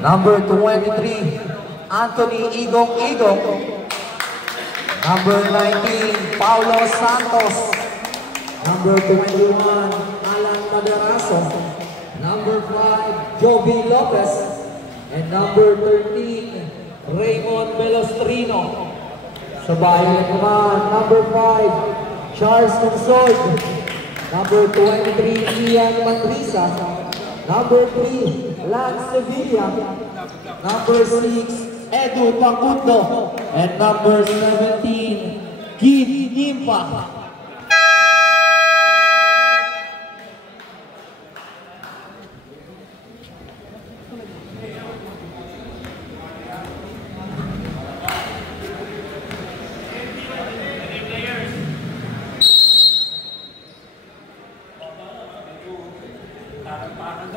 Number 23, Anthony Igong Igong. Number 19, Paulo Santos. Number 21, Alan Madaraso. Number 5, Joby Lopez. And number 13, Raymond Velostrino. Sa bayan naman, number 5, Charles Consod. Number 23, Ian Manrisa. Number 3, Lance Sevilla. Number 6, Edu Pacundo. And number 17, Kid Nimpa.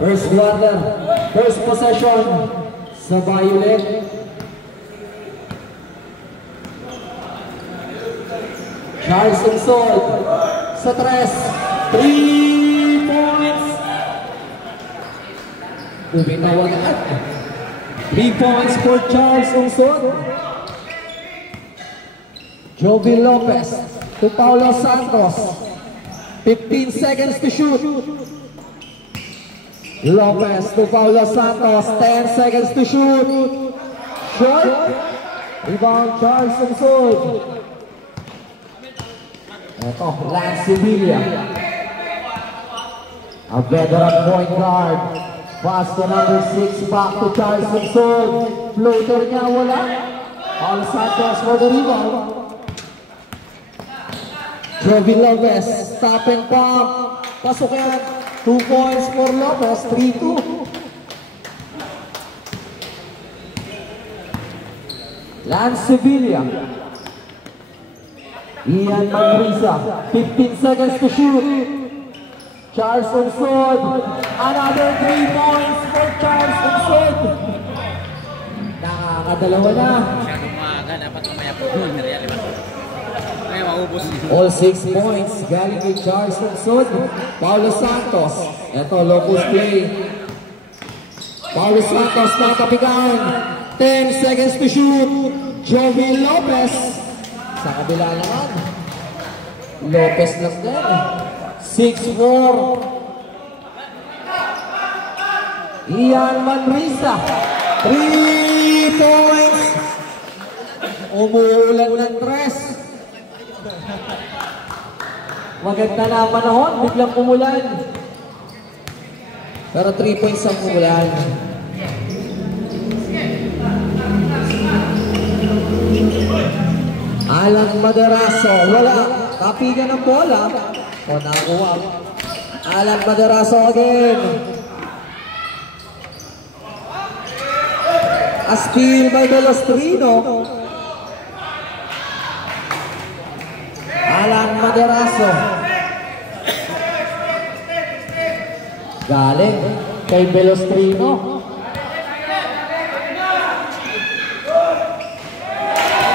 First quarter, first possession sa Violet. Charles Consod sa 3 points. Bumitaw agad. 3 points for Charles Consod. Joby Lopez to Paulo Santos. 15 seconds to shoot. Lopez to Paulo Santos, 10 seconds to shoot. Short. Rebound Charles Consod. Ito, Lance Sevilla. A veteran point guard. Pass to number 6, back to Charles Consod. Floater niya, wala. Paulo Santos for the rebound. Joby Lopez, stop and pump. Pasok yan. 2 points for Lopez, 3-2. Lance Sevilla. Ian Manrisa, 15 seconds to shoot. Charles Consod, another 3 points for Charles Consod. Nakakadalawa na. Masyadong maaga, dapat mamaya po. All 6 points galing kay Charles Consod. Paulo Santos. Ito, locus play. Paulo Santos nakapigan. 10 seconds to shoot. Joby Lopez. Sa kabila naman. Lopez lang din. 6-4. Ian Manrisa. 3 points. Umuulan ng 3. Maganda na ang panahon, biglang umulan. Pero 3 points ang umulan. Alan Madaraso, wala. Kapigan ng bola. O, nakakuha. Alan Madaraso again. A steal by Velostrino. Alan Madaraso. Galing kay Velostrino.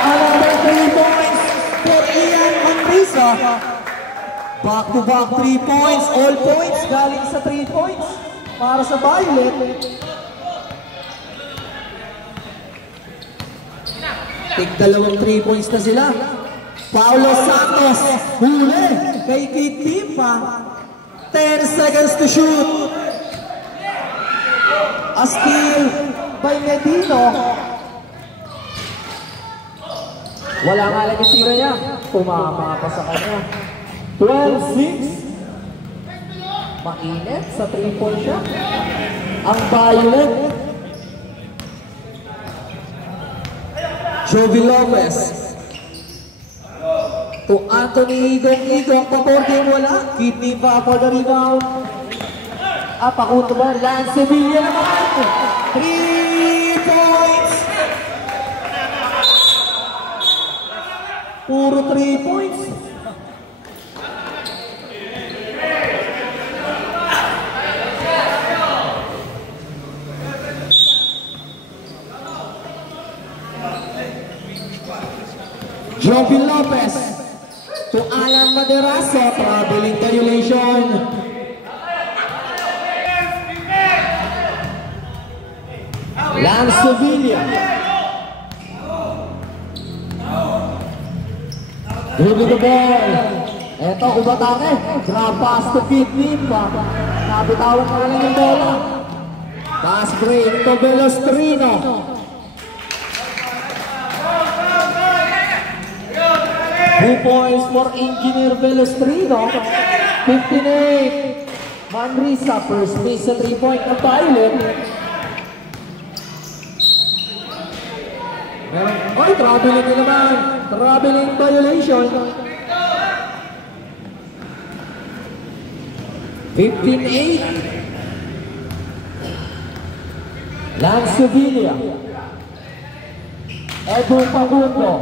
Another 3 points for Ian Manrisa. Back-to-back 3 points. All points galing sa 3 points para sa Violet. Tig-dalawang 3 points na sila. Paulo Santos, huli kay Kid Nimpa. 10 seconds to shoot. A steal by Medino. Wala nga lang yung tira niya. Tumama pa sa kanya. 12-6. Mainit sa 3-point siya. Ang Violet. Joby Lopez. To Anthony Igong, pabor game wala. Kid Nimpa for the rebound. Pakuto ba? Lance Sevilla naman. 3 points. Puro 3 points. Joby Lopez to Alan Madaraso, traveling violation. Lance Sevilla. Give the ball. Eto, ubatake. Grab pass to Kidney. Nabitawan na lang yung bola. Pass break to Velostrino. 2 points for Engineer Velostrino. 58. Manrisa, first miss sa 3-point na Violet. Ay, traveling na naman. Traveling violation. 15-8. Lance Sevilla. Edwin Pagundo.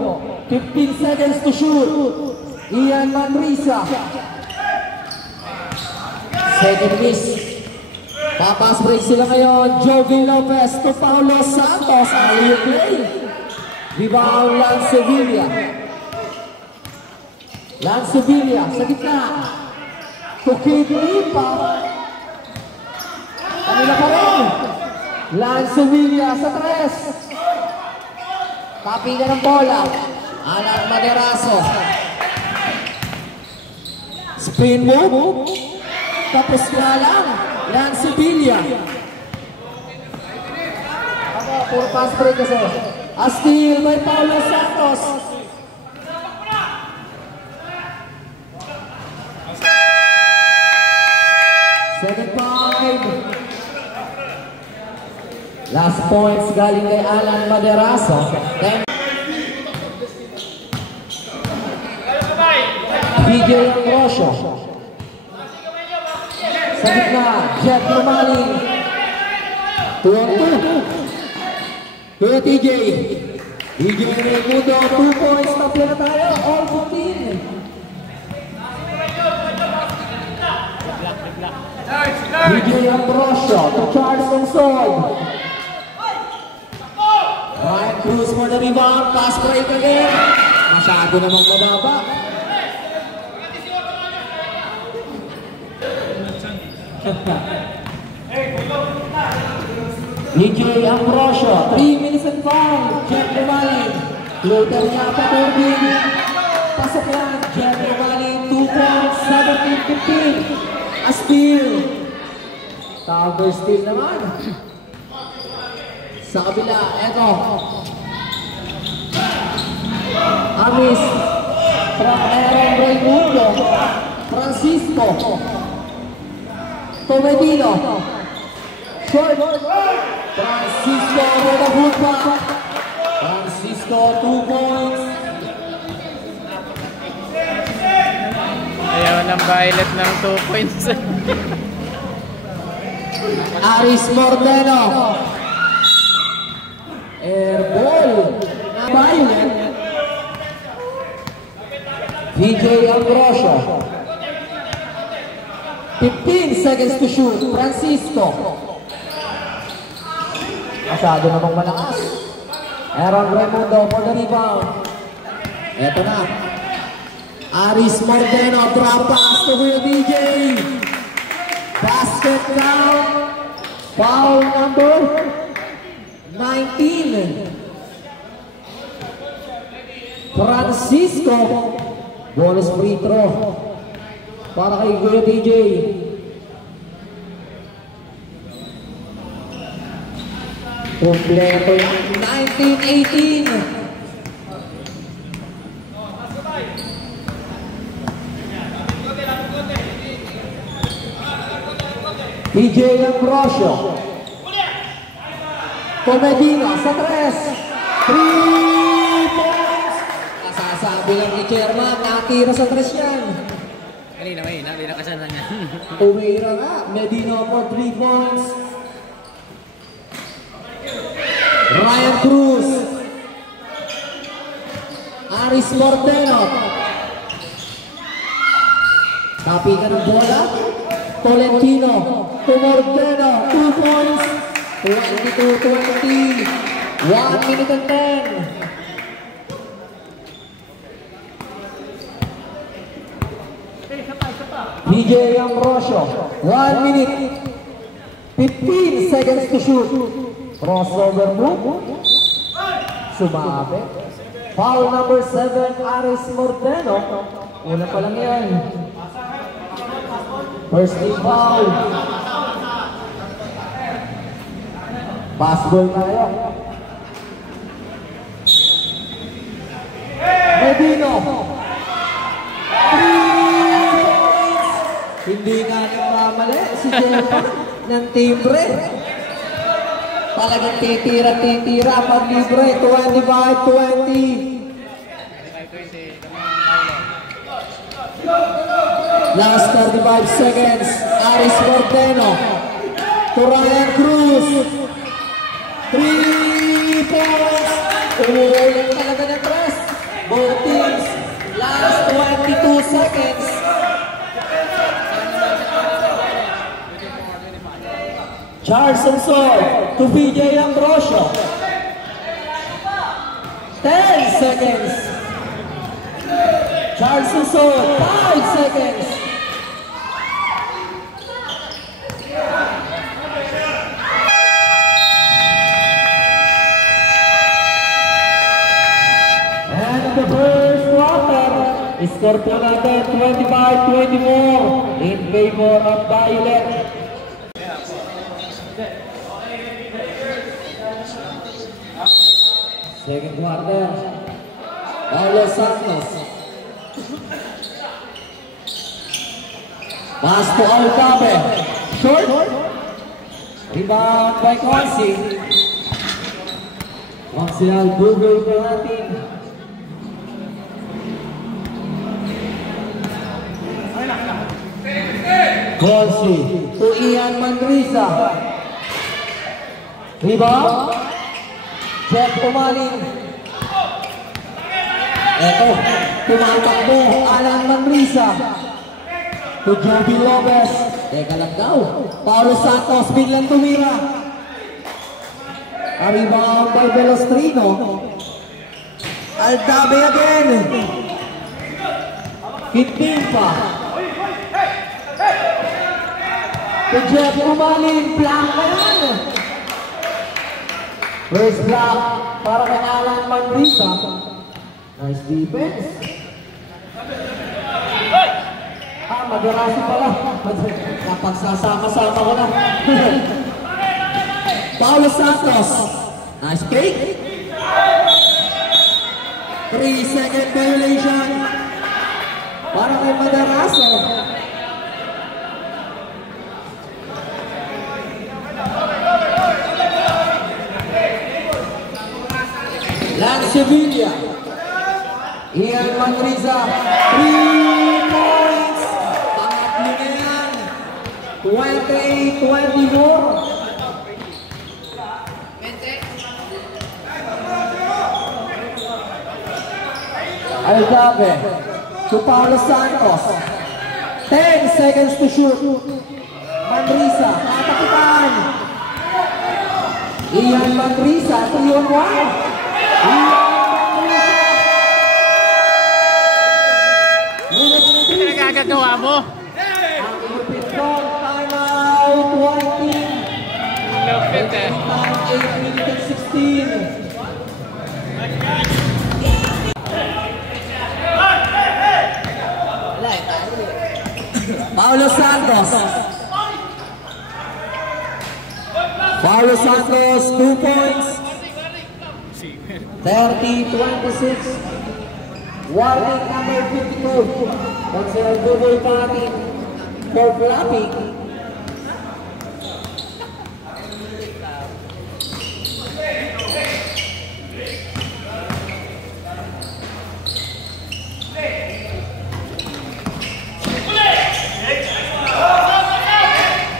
15 seconds to shoot. Ian Manrisa. Second miss. Papas break sila ngayon. Jovi Lopez to Paulo Santos. Alley play. Rebound Lance Sevilla. Lance Sevilla sa gitna. To Kidney pa. Kanila pa rin. Lance Sevilla sa 3. Kapigan ng bola. Alan Maderaso. Spin move. Tapos nga lang. Lance Sevilla. Puro pass break kasi. A steal by Paulo Santos. Second 5. Last points galing kay Alan Maderaso. DJ Ambrosio. Sa gitna, Jeff Romaling. 2-on-2. Kuya TJ. TJ Raimundo, 2 points. Tapos na tayo. All 15. DJ Ambrosio to Charles Consol. Ryan Cruz for the rebound. Pass break again. Masyado namang mababa. DJ Ambrosio, 3 minutes and foul. Jeff Romaling. Floater niya pa Corbin. Pasok yan. Jeff Romaling, 2 points. 17-15. A steal. Counter steal naman. Sa kabila, eto. Amis from Aaron Raimundo. Francisco Comedino. Short. Francisco with a good pass. Francisco, 2 points. Ayaw ng Violet ng 2 points. Aris Mordeno. Airball. Violet. DJ Ambrosio. 15 seconds to shoot. Francisco. Masyado namang malakas. Aaron Raimundo for the rebound. Eto na. Aris Mordeno. Drop pass to Will DJ. Basket count. Foul number 19. Francisco. Bonus free throw. Para kay Kuya DJ. Kompleto yung 19-18. DJ Ambrosio. Comedino sa 3. 3 points. Kasasabi lang ni Chairman, nakatira sa 3 yan. Kanina, hindi nakasanan niya. Uwira nga. Medino for 3 points. Ryan Cruz. Aris Mordeno. Tapi ka ng bola. Tolentino. To Mordeno. 2 points. 22-20. 1 minute and 10. DJ Ambrosio, 1 minute, 15 seconds to shoot. Crossover move. Sumabi. Foul number 7, Aris Morteno. Una pa lang yan. First team foul. Passball tayo. Medino. 3 points. Hindi nga nagmamali si Jeff ng timbre. Talagang titira pag libre. 25-20. Last 35 seconds. Aris Morteno to Ryan Cruz. 3 points. Umuulan talaga ng press. Both teams. Last 22 seconds. Charles Sonsor to PJ Ambrosio. 10 seconds. Charles Sonsor, 5 seconds. And the first quarter, score po natin 25-24 in favor of Violet. Second quarter, Paulo Santos. Pass to Alcabe. Short. Rebound by Corsi. Maxial Google po natin. Corsi to Ian Manriza. Rebound. Jeff Umaling. Eto, tumatakbo Alan Manriza. To Joby Lopez. Teka lang daw. Paulo Santos biglang tumira. A rebound by Velostrino. Alcabe again. Kitin pa. To Jeff Umaling. Blanca yan. First block para kay Alan Manriza. Nice defense. Madarasi pala. Napagsasama-sama ko na. Paulo Santos. Nice pick. 3-second violation. Para kay Madaraso. Lance Sevilla. Ian Manriza. 3 points. Pangatlo na yan. 28-24. Alcabe to Paulo Santos. 10 seconds to shoot. Manriza. Tatakitan. Ian Manriza. 3-on-1. Nagagawa mo? Ang lupit ko, time out, white team. Lupit eh. 8 minutes and 16. Paulo Santos. Paulo Santos, 2 points. 30-26. Warning number 52. Consider Google Party for flapping.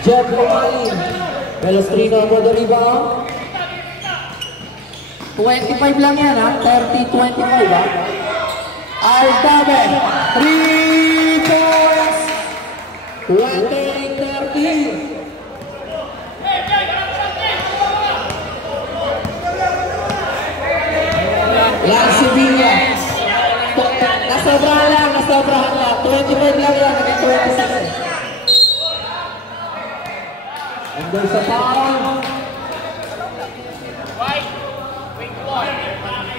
Jeff Umaling. Velostrino for the rebound. 25 lang yan ha. 30-25 ha. Alcabe. 3 points. 28-30. Yan si Villa. Nasobrahan lang. 25 lang yan. Naging 26. And there's a foul.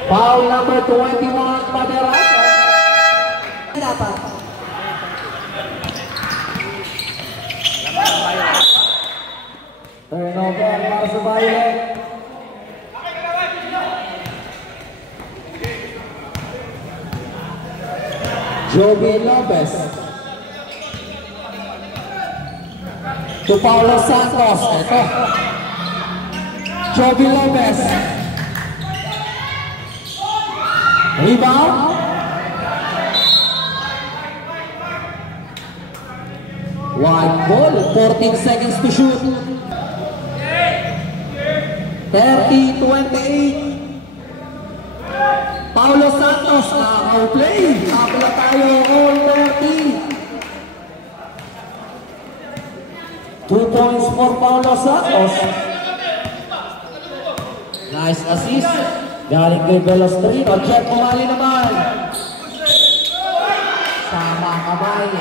Foul number 21, Paderaso. Dapat. Turnover para sa Violet. Joby Lopez. To Paulo Santos. Ito. Joby Lopez. Rebound. One ball. 14 seconds to shoot. 30-28. Paulo Santos, nakaka-play. Kapila tayo, all 30. 2 points for Paulo Santos. Nice assist. Galing kay Velostrino. Jeff Umali naman. Sama kamay.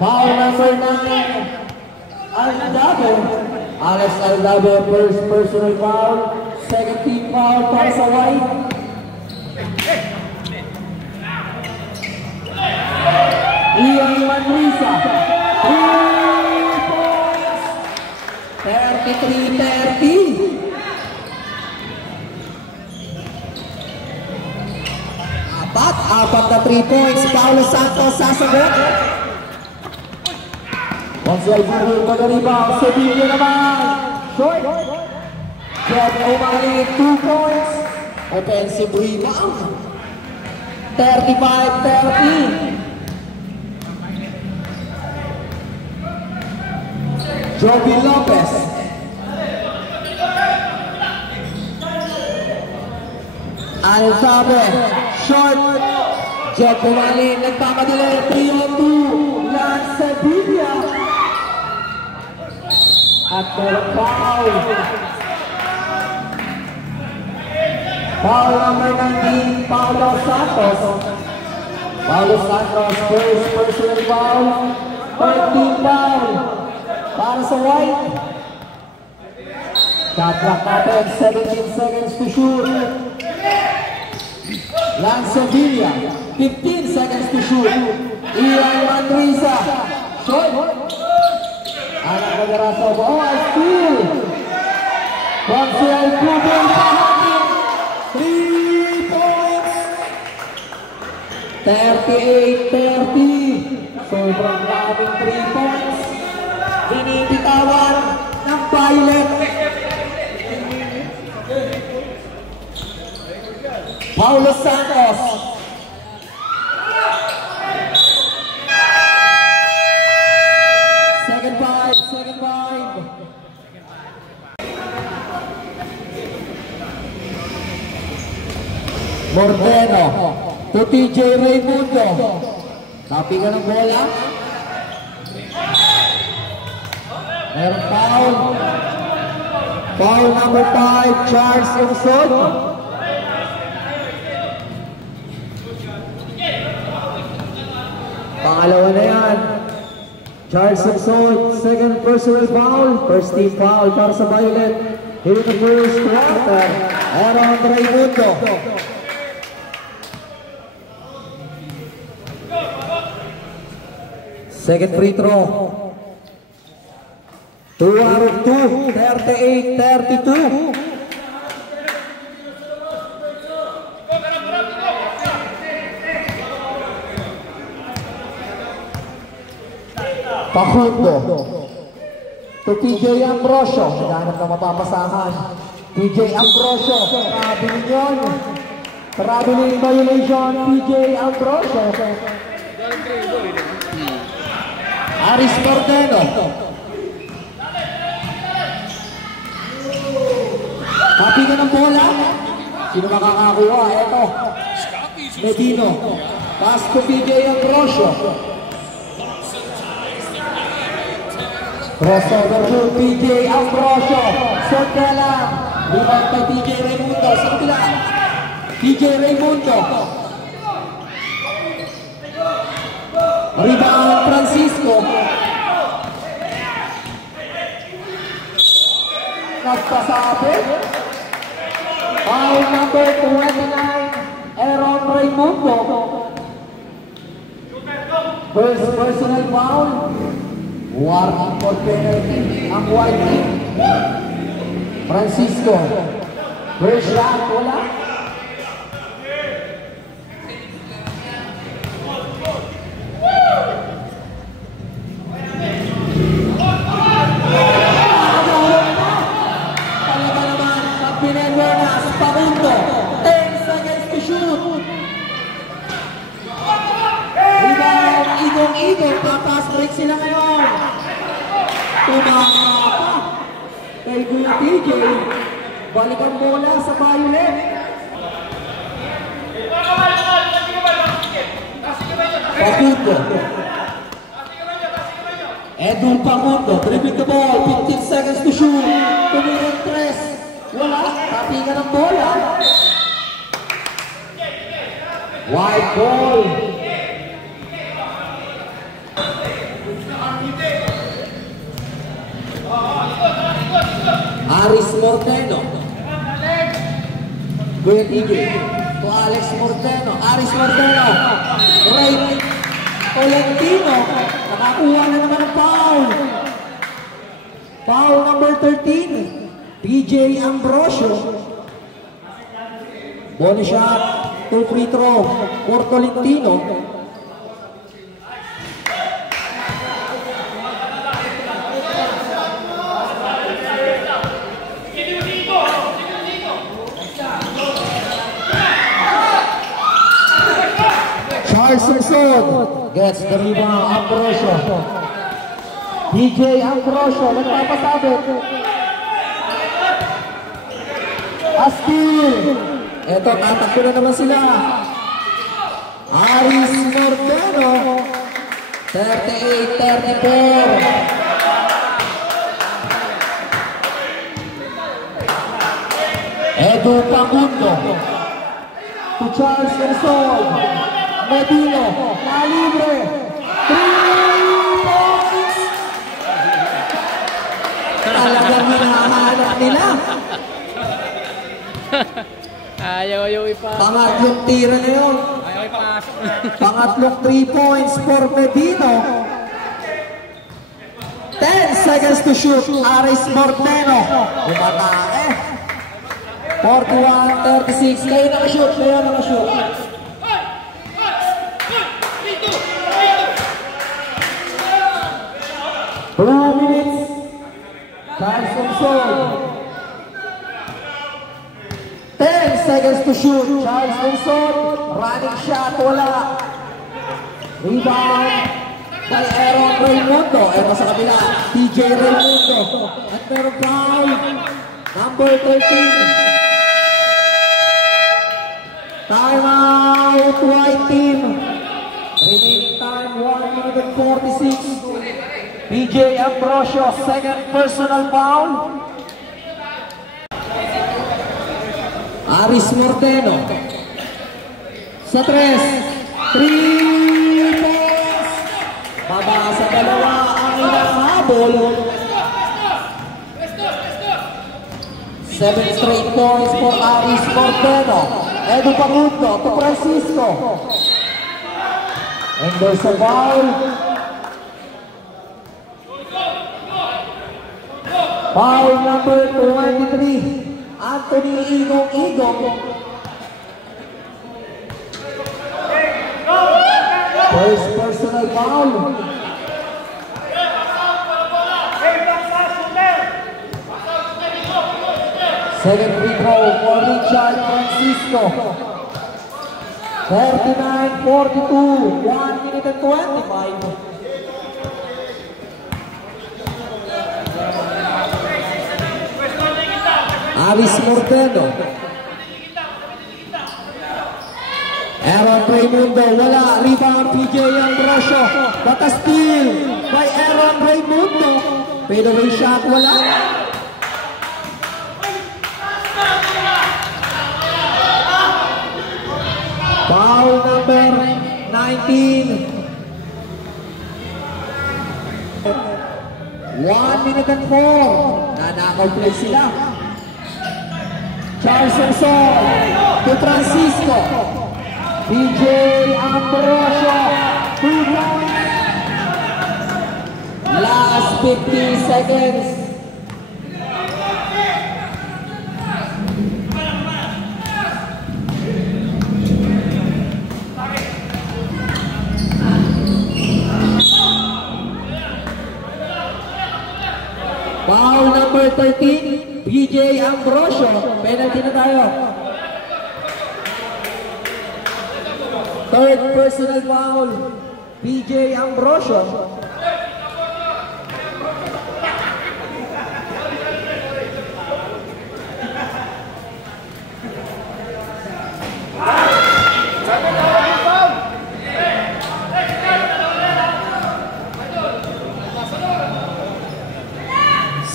Foul number 9. Aldabo. Alex Aldabo, first personal foul. Second team foul para sa White. Ian Manrisa. 3 points. 33-30. Apat na 3 points. Paulo Santos sasagot. Gonzalo Burro pag-rebound. Sevilla naman. Short. Jeff Umali 2 points. Offensive rebound. 35-30. Joby Lopez. Alzabe. Short. Jeff Umali nagpapadali. 3-2. Lance Sevilla. At foul. Foul number 19, Paulo Santos. Paulo Santos, first personal foul. 13 foul. Para sa White. Shot clock natin, 17 seconds to shoot. Lance Sevilla, 15 seconds to shoot. Ian Manrisa. Short. Anak Paderaso, oh, I steal. Gonzalo Burro, 3 points. 38-30. Sobrang daming 3 points. Binibitawan ng Violet. Paulo Santos. Second five. Moreno to TJ Raimundo. Copy ka ng bola. Meron foul. Foul number 5, Charles Imsod. Pangalawa na yan. Charles Imsod, second personal foul. First team foul para sa Violet. Here in the first quarter. Aaron Raimundo. Second free throw. 2 out of 2, 38-32. Pahundo. To TJ Ambrosio. Hinahanap na mapapasahan. TJ Ambrosio. Traveling yun. Traveling violation. TJ Ambrosio. Aris Moreno. Copy ka ng bola. Sino makakakuha? Eto. Medino. Pass to TJ Ambrosio. Crossover to TJ Ambrosio. Shot ka lang. Rebound by TJ Raimundo. Sa kabila. TJ Raimundo. Rebound Francisco. Nagpasabi. Foul number 29, Aaron Raimundo. First personal foul. Warning for penalty ang white team. Francisco. First shot, wala. Talaga naman, Pineluenas, Pamundo. 10 seconds to shoot. Rebound, igong-igong, papas break sila ngayon. Tumama pa. Kay Kuya TJ, balik ang bola sa violet. Pamundo. Edwin Pamundo, dribbling the ball, 15 seconds to shoot. Tumirang 3. Wala, tapingan ang bola. White ball. Aris Morteno. Kuya TJ. To Alex Morteno. Aris Morteno. Ray Tolentino. Nakakuha na naman ang foul. Foul number 13. PJ Ambrosio. Bonus shot. 2 free throw for Tolentino. Charles Simpson gets the rebound. Ambrosio. PJ Ambrosio nagpapasabit. Astil. Eto, tatakbo na naman sila. Aris Morteno. 38-34. Edu Pamundo. To Charles Simpson. Medino, nalibre, 3 points! Talagang hinahanap nila. Ayaw ipasok. Pangatlong tira na yun. Ayaw ipasok. Pangatlong 3 points for Medino. 10 seconds to shoot, Aris Morteno. Bumatake. 41-36, kayo nakashoot, kayo nakashoot. 2 minutes. Charles Simpson. 10 seconds to shoot. Charles Simpson. Running shot. Wala. Rebound by Aaron Raimundo. Ito sa kabila. TJ Raimundo. At meron foul. Number 13. Time out. White team. Remaining time 1 minute and 46. PJ Ambrosio, second personal foul. Aris Morteno. Sa 3. 3 points. Baba sa 2 ang inahabol. 7 straight points for Aris Morteno. Edu Pamundo to Francisco. And there's a foul. Foul number 23, Anthony Igong. First personal foul. Second free throw for Richard Francisco. 39-42, 1 minute and 25. Aris Morteno. Aaron Raimundo, wala. Rebound PJ Ambrosio. But a steal by Aaron Raimundo. Fadeaway shot, wala. Foul number 19. 1 minute and 4. Nanakaw play sila. Charles Sonsol to Francisco. BJ Ambrosio, 2 points. Last 15 seconds. Foul number 13, BJ Ambrosio. Penalty na tayo. Third personal foul, BJ Ambrosio.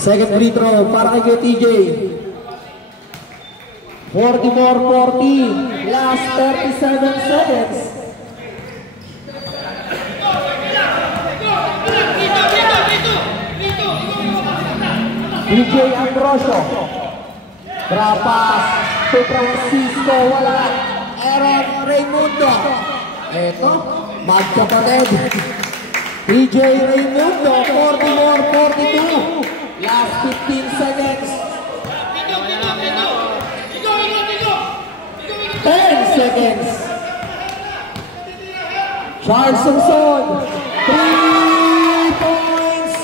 Second free throw para kay TJ. 44-40. Last 37 seconds. DJ Ambrosio. Drop pass to Francisco. Wala. Aaron Raimundo. Eto, magkapatid. DJ Raimundo, 44-42. Last 15 seconds. 10 seconds. Charles Sonsol, 3 points.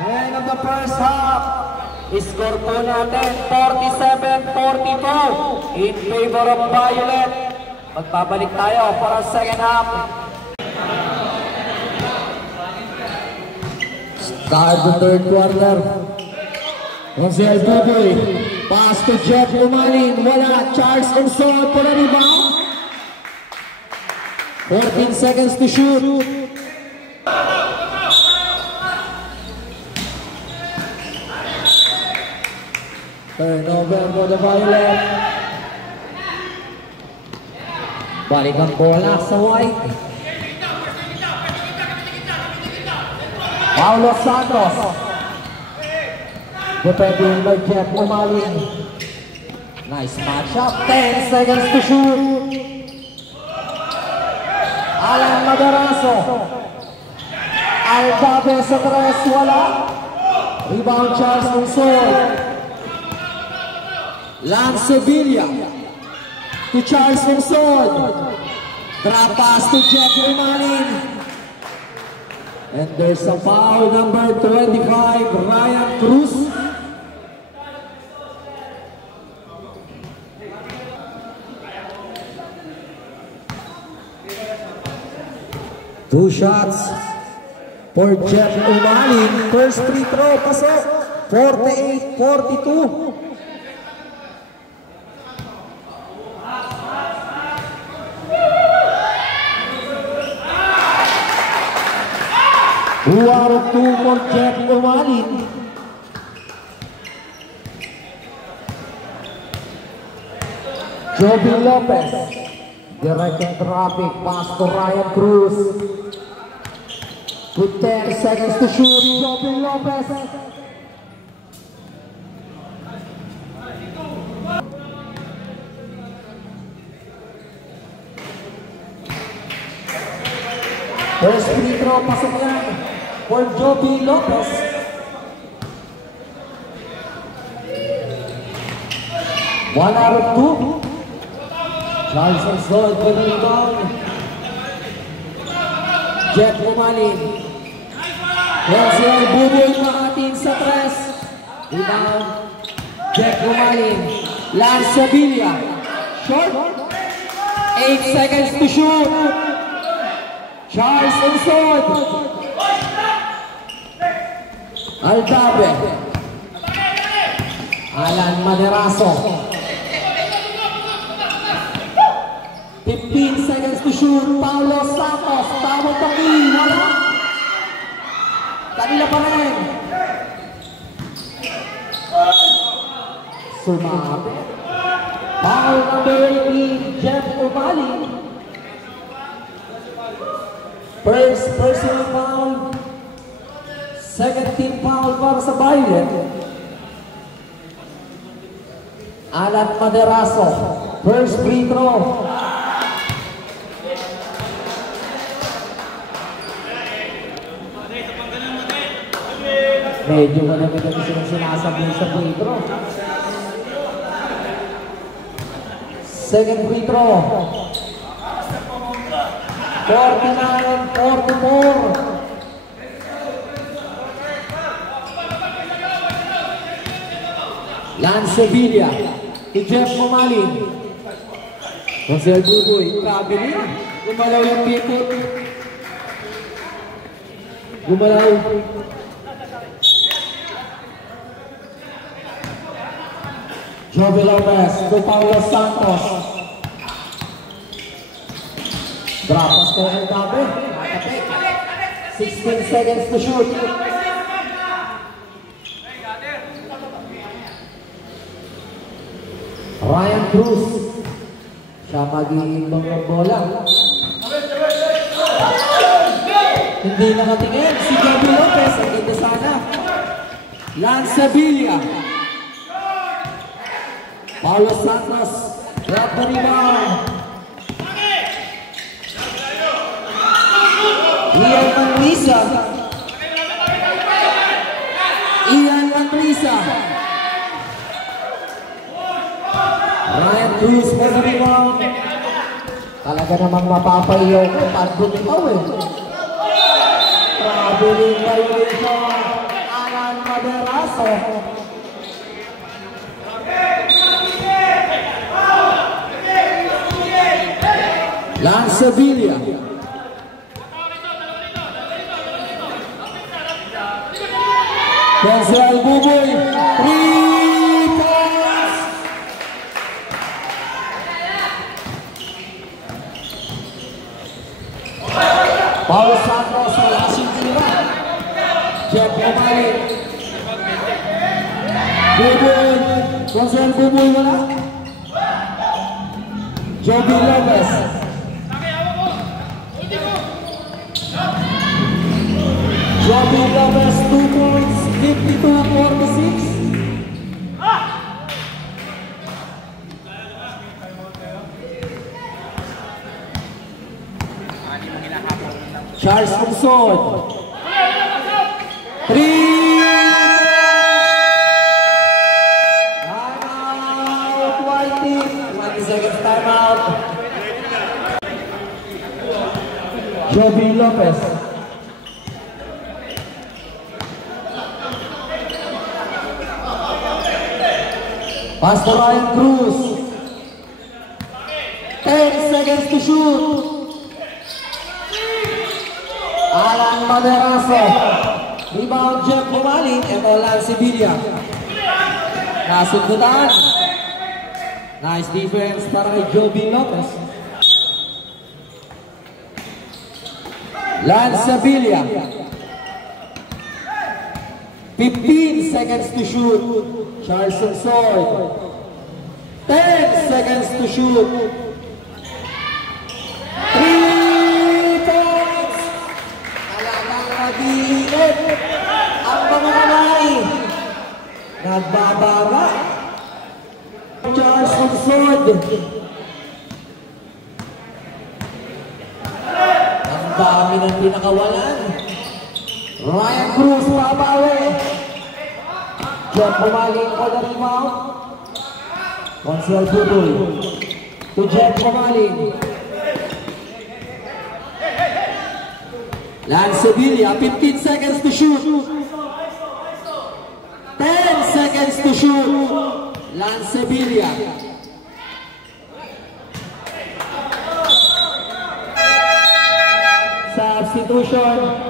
End of the first half. Score po natin 47-42 in favor of Violet. Magbabalik tayo para second half. Start the third quarter. Rosel Buboy. Pass to Jeff Umanin. Wala. Charles Sonsol for the rebound. 14 seconds to shoot. Turnover for the Violet. Balik ang bola sa White. Paulo Santos. Defending by Jeff Umanin. Nice matchup. 10 seconds to shoot. Alan Madaraso. Albabe sa tres. Wala. Rebound Charles Sonsol. Lance Sevilla to Charles Sonsol. Drop pass to Jeff Umanin. And there's a foul, number 25, Ryan Cruz. Two shots for Jeff Umanin. First free throw, pasok. 48-42. Who out of two for Jeff Umanin. Joby Lopez. Directing traffic. Pass to Ryan Cruz. With 10 seconds to shoot. Joby Lopez. First free throw, pasok yan for Joby Lopez. One out of two. Charles Sonsol for the rebound. Jeff Umanin. Rosel Buboy makating sa tres. Rebound. Jeff Umanin. Lance Sevilla. Short. 8 seconds to shoot. Charles Sonsol. Aldabe. Alan Maderaso. 15 seconds to shoot. Paulo Santos. Tawag paki. Wala. Kanila pa rin. Sumabi. Foul number 18. Jeff Umanin. First personal foul Second team foul para sa Violet. Alan Maderaso, first free throw. Medyo malamig ang sinasabi sa free throw. Second free throw. 49-44. Lance Sevilla, si Jeff Momalin. Jose Buboy, kabili. Gumalaw yung pipot. Gumalaw. Joby Lopez, to Paulo Santos. Drapas ko yung gabi. 16 seconds to shoot. Ryan Cruz. Siya mag-iimbang ng bola. Hindi nakatingin. Si Joby Lopez. Ang ganda sana. Lance Sevilla. Paulo Santos. Grab the rebound. Ian Manrisa. Ian Manrisa. Ryan Cruz may rebound. Talaga namang mapapayaw ko. Pagod ikaw eh. Traveling violation. Alan Maderaso. Lance Sevilla. Denzel Buboy. 3 points. Paulo Santos sa lasing tira. Jeff Momalin. Buboy. Denzel Buboy wala. Joby Lopez. Joby Lopez 2 points, 52-46. Charles Monson. 3. Timeout, White team. 20 seconds timeout. Joby Lopez. Pass to Ryan Cruz. 10 seconds to shoot. Alan Maderaso. Rebound Jeff Momalin. Ito Lance Sevilla. Nasundutan. Nice defense para kay Joby Lopez. Lance Sevilla. 15 seconds to shoot. Charles Soy. 10 seconds to shoot. 3 points. Talagang nag-iinit ang mga kamay. Nagbababa. Charles Soy. Ang dami ng pinakawalan. Ryan Cruz pabawi. Jeff Momalin for the rebound. Denzel Buboy to Jeff Momalin. Lance Sevilla, 15 seconds to shoot. 10 seconds to shoot. Lance Sevilla. Substitution.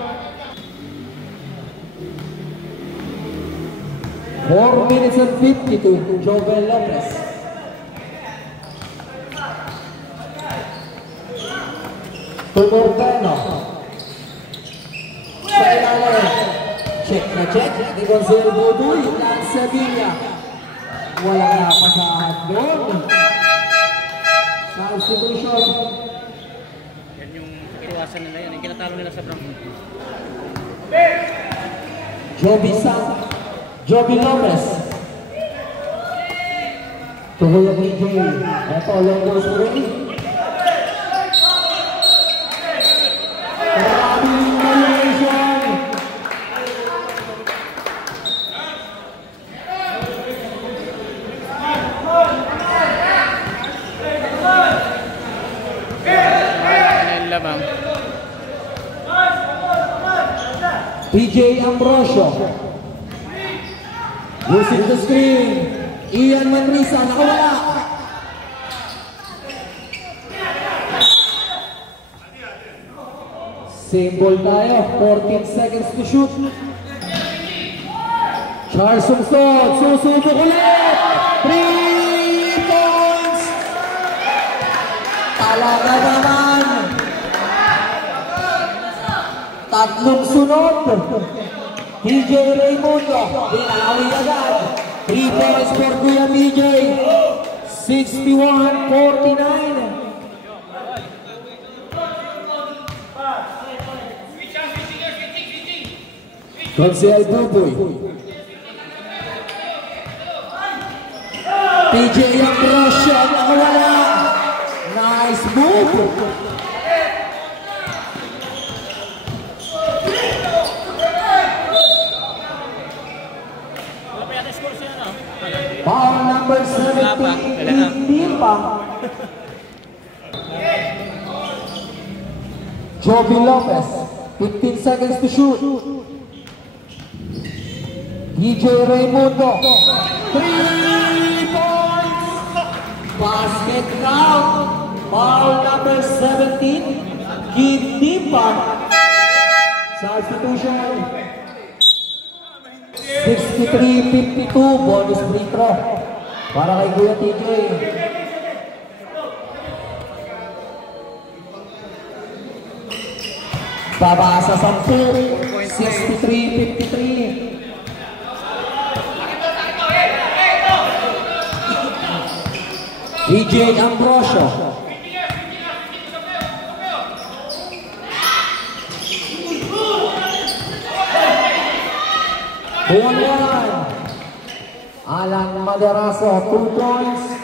4 minutes and 52, Joel Lopez. Tumortano. Sa ilalim. Check na check. Ni Gonzalo Buboy. Lance Sevilla. Walang napasahan doon. Substitution. Yan yung iwasan nila yan. Yung kinatalo nila sa Brown. Joby Lopez. Tuloy ang DJ. Ito, long spray. Maraming violation. Ano lamang? PJ Ambrosio. Using the screen. Ian Manrisa, nakawala. Same ball tayo. 14 seconds to shoot. Charles Sumson, susubok ulit. 3 points. Talaga naman. Tatlong sunod. TJ Raimundo, binawi agad. 3 points for Kuya TJ. 61-49. Consel Buboy. TJ Ambrosio, nakawala. Nice move. Foul number 17, hindi pa. Joby Lopez, 15 seconds to shoot. DJ Raimundo, 3 points. Basket count. Foul number 17, hindi pa. Substitution. 63-52, bonus free throw para kay Kuya TJ. Baba sa 10, 63-53. DJ Ambrosio. Alan Maderaso, 2 points.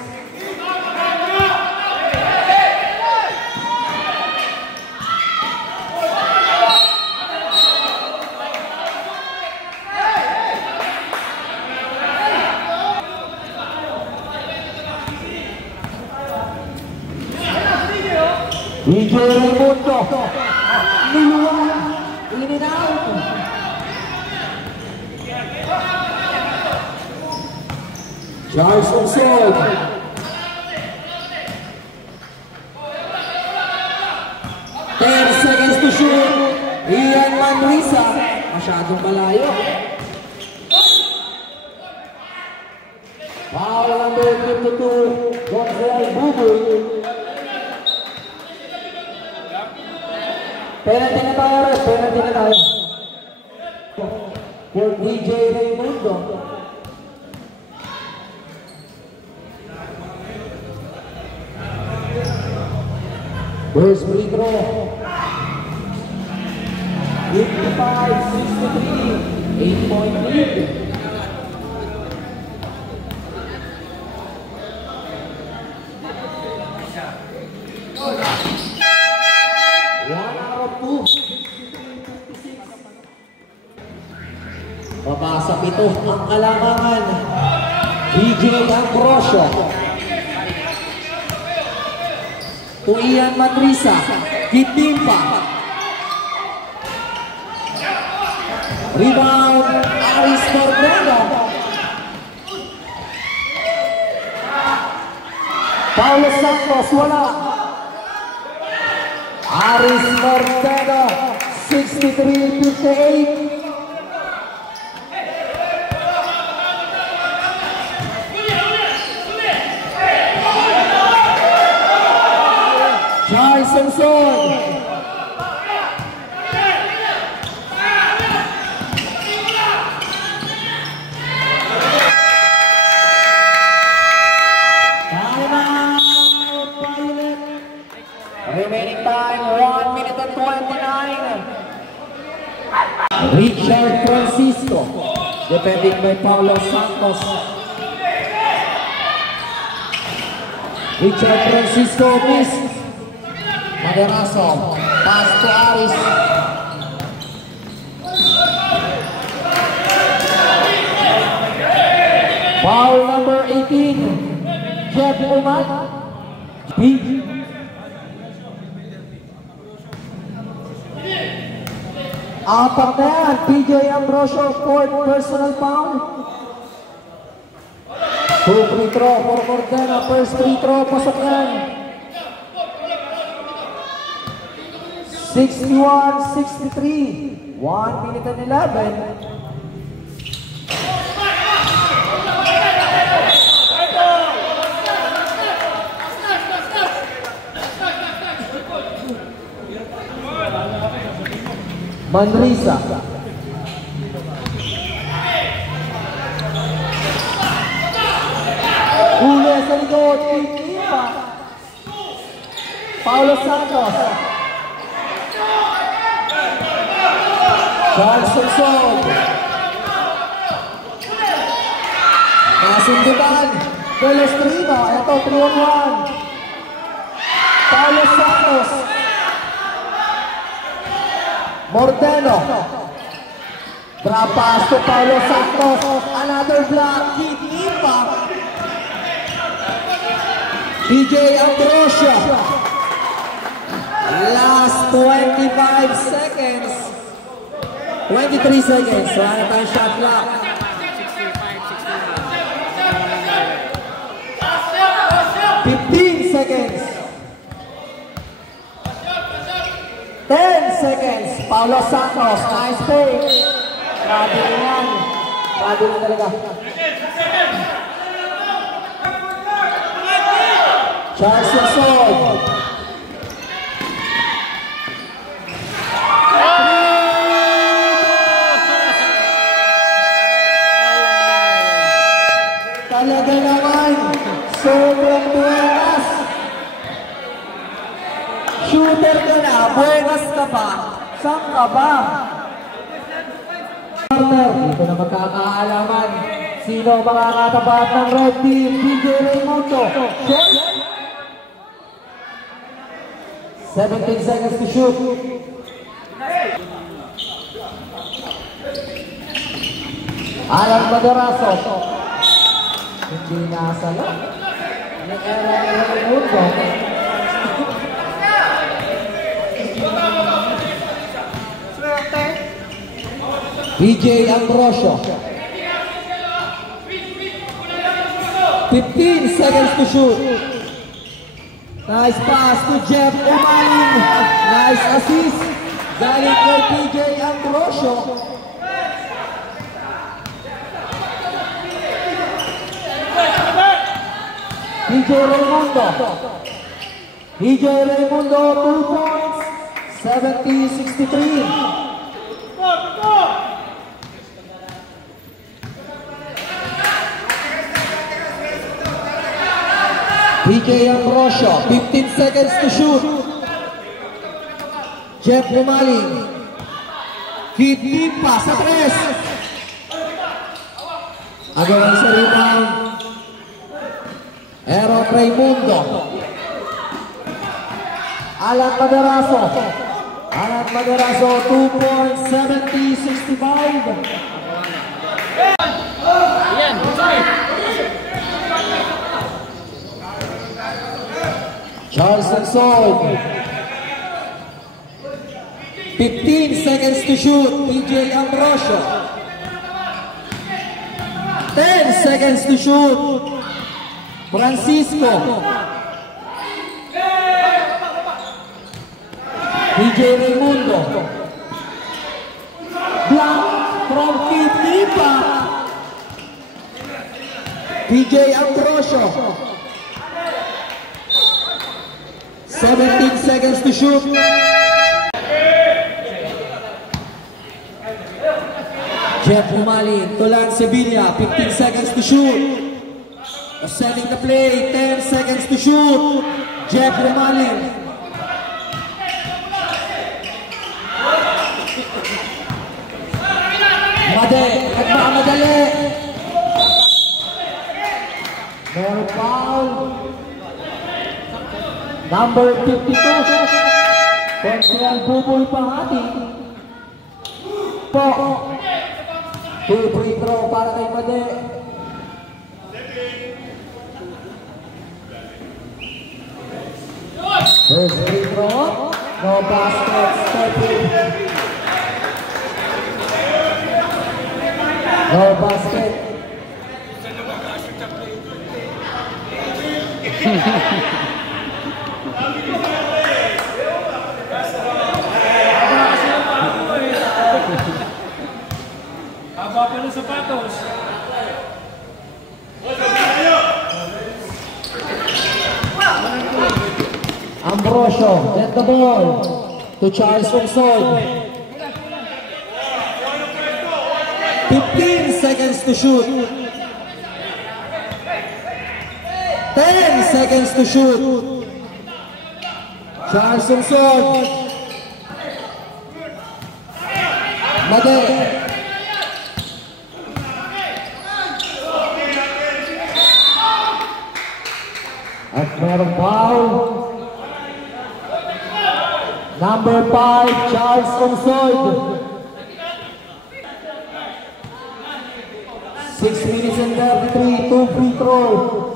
DJ Raimundo, niluwa, in and out. Charles Sumson. 10 seconds to shoot. Ian Manrisa, masyadong malayo. Foul number 52, Consel Buboy. Penalty na tayo rin, penalty na tayo. For DJ Raimundo. First free throw. 55-63, 8-point lead. Babasap ito ang kalamangan. DJ Ambrosio. To Ian Manrisa. Gitimpa. Rebound. Aris Morteno. Paulo Santos. Wala. Aris Morteno. 63-58. Charles Sumson. Remaining time 1 minute and 29. Richard Francisco, defending by Paulo Santos. Richard Francisco missed. Maderaso, pass to Aris. Foul number 18, Jeff Umat. Apat na yan, PJ Ambrosio, fourth personal foul. 2 free throw for Cordena, first free throw, pasok yan. 61-63, 1 minute and 11. Manrisa. Uli sa likod, Ipa. Paulo Santos. Charles Simpson. Nasundutan. Pelestrino. Ito, 3-on-1. Paulo Santos. Morteno. Drop pass to Paulo Santos. Another block. Ipa. PJ Ambrosio. Last 25 seconds. 23 seconds. Wala tayong shot clock. 15 seconds. 10 seconds. Paulo Santos. Nice fake. Grabe rin yan. Grabe rin talaga. Charles Lasol. Talaga naman. Sobrang buenas. Shooter ka na. Buenas ka pa. Saan ka ba? Dito na magkakaalaman. Sino makakatapat ng red team? PJ Raimundo. 17 seconds to shoot. Alan Maderaso. Hindi nasalo. Nag-era Raimundo. PJ Ambrosio. 15 seconds to shoot. Nice pass to Jeff Umaling. Nice assist. Galing kay PJ Ambrosio. PJ Raimundo. PJ Raimundo, 2 points. 70-63. PJ Ambrosio, 15 seconds to shoot. Jeff Umaling. Ipa sa 3. Agawan sa rebound. Aaron Raimundo. Alan Maderaso. Alan Maderaso, 2 points, 70-65. Yan, Charles Lasol. 15 seconds to shoot. PJ Ambrosio. 10 seconds to shoot. Francisco. PJ Raimundo. Block from Ipa. PJ Ambrosio. 17 seconds to shoot. Jeff Umaling, Tolan Sevilla, 15 seconds to shoot. Sending the play, 10 seconds to shoot. Jeff Umaling. Made, nagmamadali. More foul. Number 52. Pensial Buboy Pahati. Po. 2 free throw para kay Made. First free throw. No basket. Stepping. No basket. Haba pa ng sapatos. Ambrosio, get the ball to Charles Ongsoy. 15 seconds to shoot. 10 seconds to shoot. Charles Ongsoy. Made. At merong foul. Number 5, Charles Ongsoy. 6 minutes and 33, 2 free throw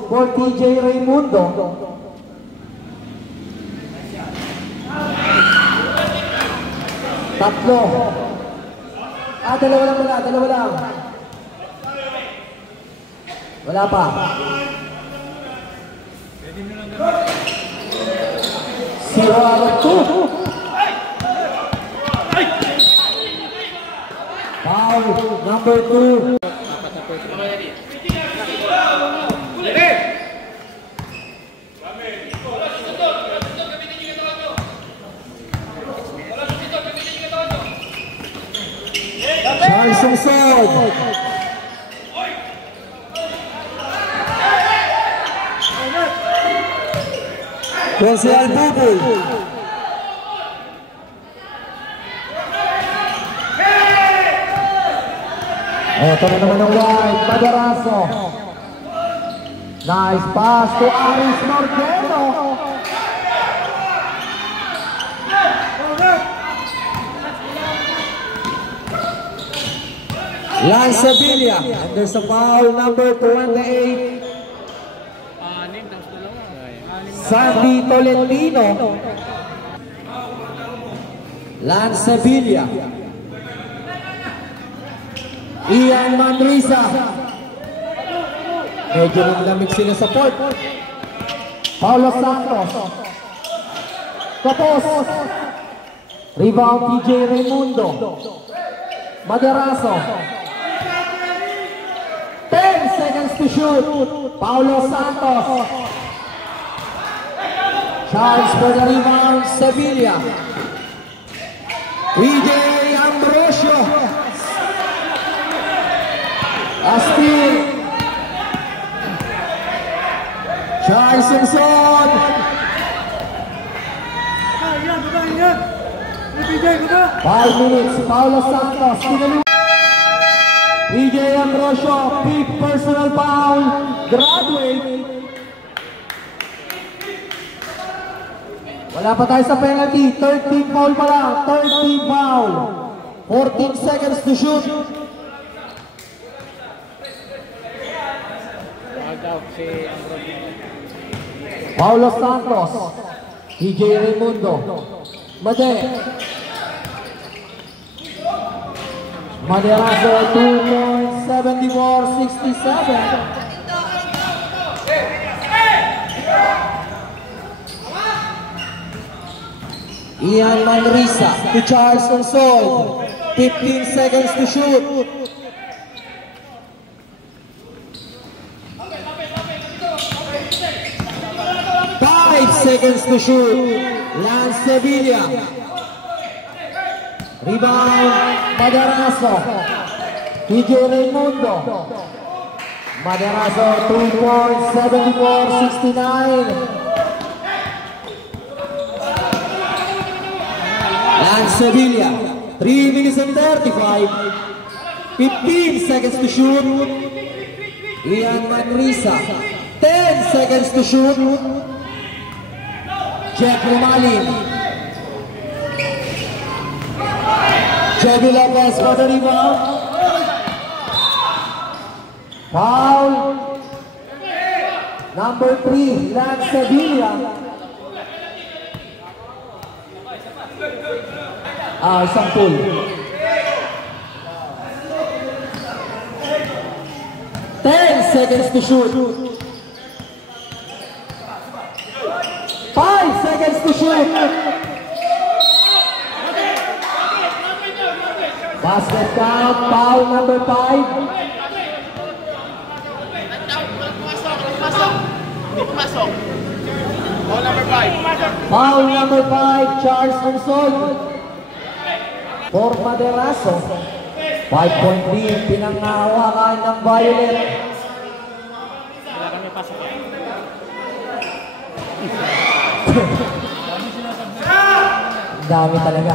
for TJ Raimundo. Tatlo. Dalawa lang wala, dalawa lang. Wala pa. Zero out of 2. Foul number 2. Charles Ongsoy. Pensial Buboy. Ito na naman ang White, Madaraso. Nice pass to Aris Morgado. Lance Sevilla, and there's a foul number 28. Sandy Tolentino. Lance Sevilla. Ian Manrisa. Medyo naglamig sila sa court. Paulo Santos. Tapos. Rebound TJ Raimundo. Madaraso. 10 seconds to shoot. Paulo Santos. Charles for the rebound. Sevilla. TJ Ambrosio. Astil. Charles Simpson. 5 minutes. Paulo Santos. TJ Ambrosio. 5th personal foul. Graduate. Wala pa tayo sa penalty. 13 foul pa lang. 13 foul. 14 seconds to shoot. Paulo Santos. TJ Raimundo. Made. Madaraso 2.74-67. Ian Manrisa to Charles Ongsoy. 15 seconds to shoot. Seconds to shoot. Lance Sevilla. Rebound. Madaraso. TJ Raimundo. Madaraso 2.74-69. Lance Sevilla. 3 minutes and 35. 15 seconds to shoot. Ian Manrisa. 10 seconds to shoot. Jeff Romalin. Joby Lopez for the rebound. Foul. Number 3, Lance Sevilla. Isang pull. 10 seconds to shoot. 5 seconds to shoot. Basket count, foul number 5. Foul number 5, Charles Anson. For Maderaso. 5-point lead, pinangahawakan ng Violet. Dami talaga.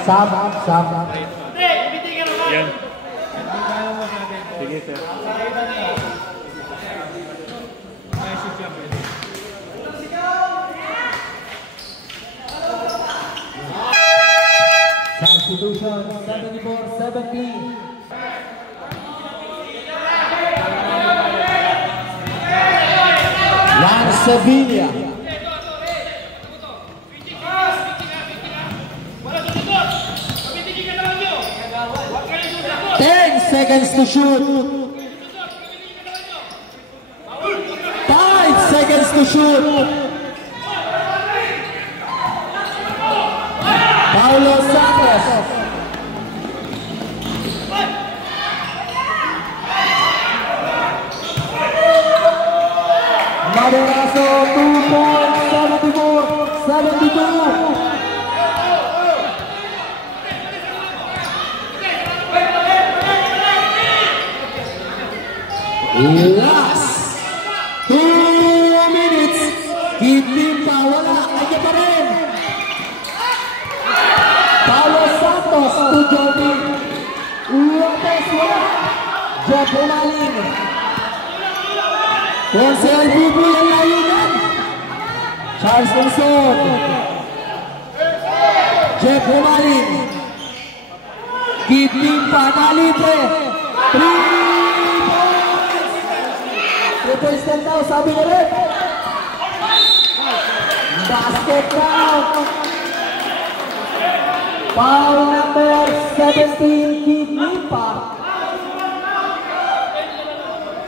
Sama. Yan. Sige, sir. Substitution, 74-70. Lance Sevilla. Seconds to shoot. 5 seconds to shoot. Paulo Santos. Maderaso 2.74-72. Last 2 minutes. Kitimpa, wala. Kaya pa rin. Paulo Santos to Joby Lopez, wala. Jeff Romalin. Consel Buboy ang layunan. Charles Anson. Jeff Romalin. Kitimpa na libre. 3 points na daw, sabi na rin. Basket count. Foul number 17, Keith Nipa.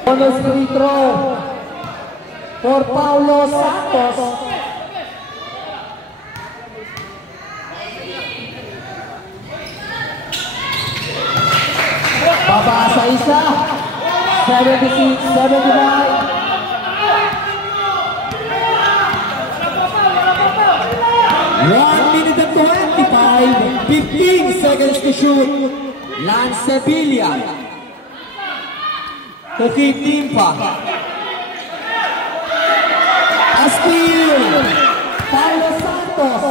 Bonus free throw for Paulo Santos. Baba sa isa. 76-79. 1 minute and 25, 15 seconds to shoot. Lance Sevilla to keep Timpa. A steal. Paulo Santos.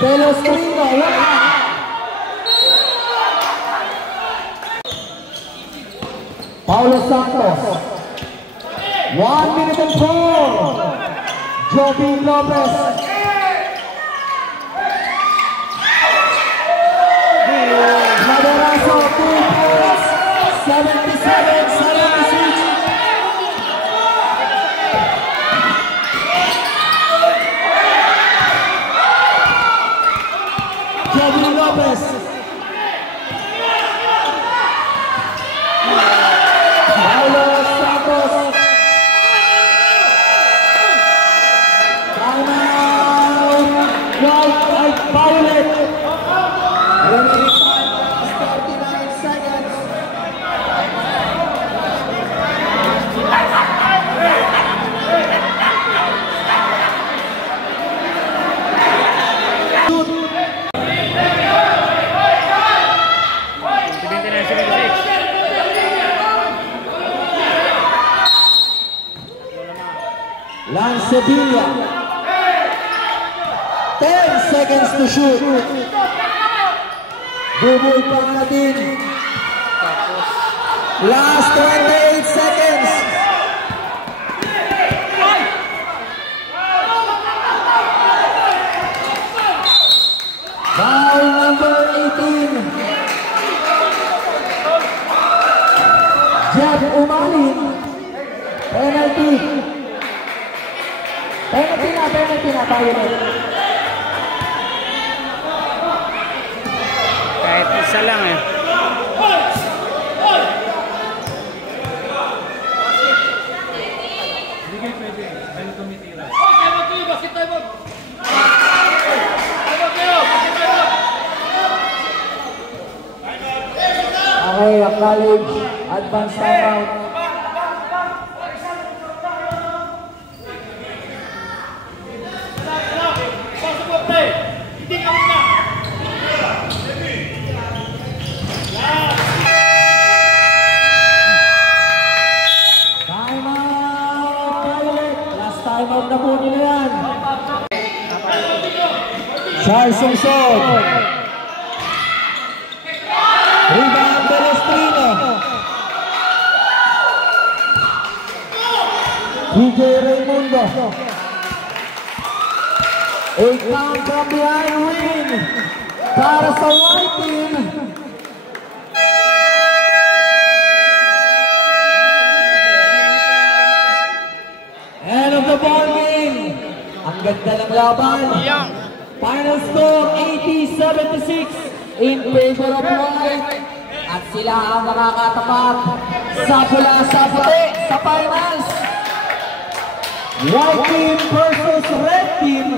Velostrino. Paulo Santos. 1 minute and 4. Joby Lopez. Maderaso 2 points. 77-76. Joby Lopez. Paulo Santos. Timeout. Right, Violet. Remaining 39 seconds. Lance Sevilla. 10 seconds to shoot. Buboy pa natin. Last 28 seconds. Foul number 18. Jeff Umalin. Penalty. Penalty na tayo na. Kahit isa lang eh. Hindi kayo pwede. Dahil tumitira. Okay, acknowledge. Advance timeout. Timeout na po nila yan. Charles Sungsod. Rebound Belestrino. DJ Raimundo. A count from behind win para sa white team. End of the ball game. Ang ganda ng laban. Final score 80-76 in favor of white. At sila ang makakatapat sa pula sa puti sa finals. White team versus red team.